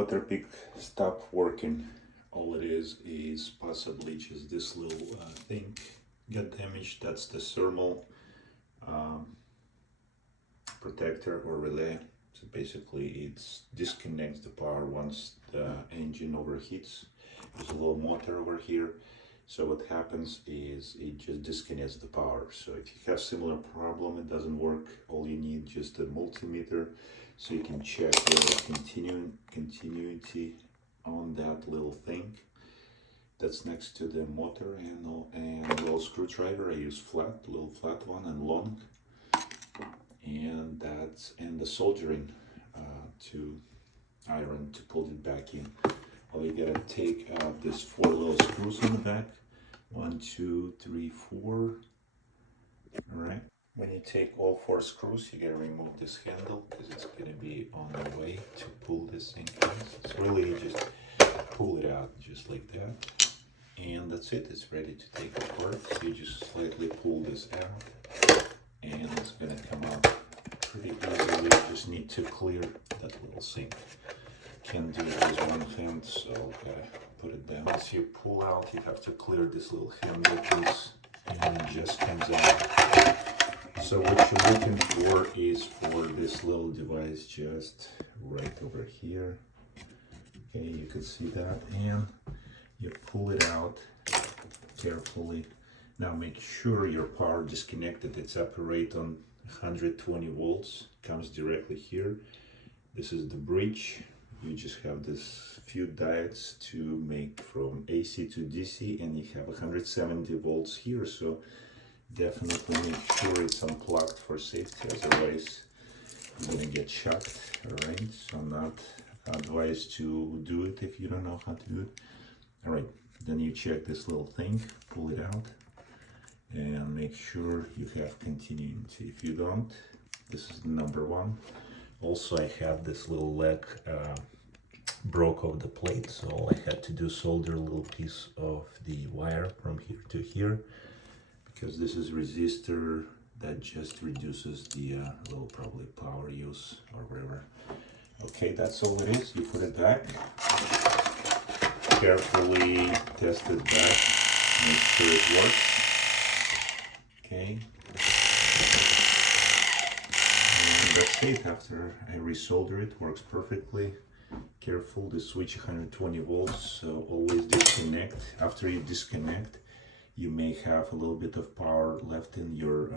WATERPIK stopped working. All it is possibly just this little thing got damaged. That's the thermal protector or relay. So basically it disconnects the power once the engine overheats. There's a little motor over here. So what happens is it just disconnects the power. So if you have similar problem, it doesn't work, all you need just a multimeter so you can check the continuity on that little thing that's next to the motor handle, and a little screwdriver. I use little flat one and long, and the soldering to iron to pull it back in. Well, you gotta take out these 4 little screws in the back. 1, 2, 3, 4. All right. When you take all 4 screws, you gotta remove this handle because it's gonna be on the way to pull this thing out. It's really just pull it out just like that, and that's it. It's ready to take apart. So you just slightly pull this out, and it's gonna come out pretty easily. You just need to clear that little sink. Can't do it with one hand, so gotta put it down. As you pull out, you have to clear this little handle piece, and it just comes out. So what you're looking for is for this little device just right over here. Okay, you can see that, and you pull it out carefully. Now make sure your power disconnected. It's operate on 120 volts, comes directly here. This is the bridge. You just have this few diodes to make from AC to DC, and you have 170 volts here, so definitely make sure it's unplugged for safety, otherwise you're gonna get shocked. All right, so not advised to do it if you don't know how to do it. All right, then you check this little thing, pull it out, and make sure you have continuity. If you don't, this is the number 1. Also, I have this little leg broke off the plate, so all I had to do solder a little piece of the wire from here to here, because this is resistor that just reduces the little probably power use or whatever. Okay, that's all it is. You put it back, carefully test it back, make sure it works. Okay. That's it. After I resolder it, works perfectly. Careful, the switch 120 volts, so always disconnect. After you disconnect, you may have a little bit of power left in your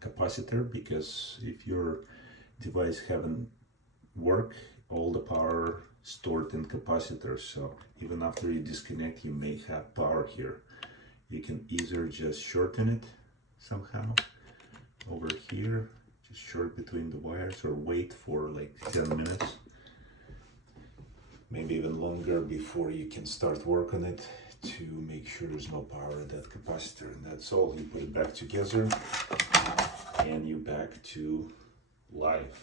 capacitor, because if your device haven't worked, all the power stored in capacitor. So even after you disconnect, you may have power here. You can either just shorten it somehow over here, just short between the wires, or wait for like 10 minutes, maybe even longer, before you can start work on it to make sure there's no power in that capacitor. And that's all. You put it back together and you're back to live.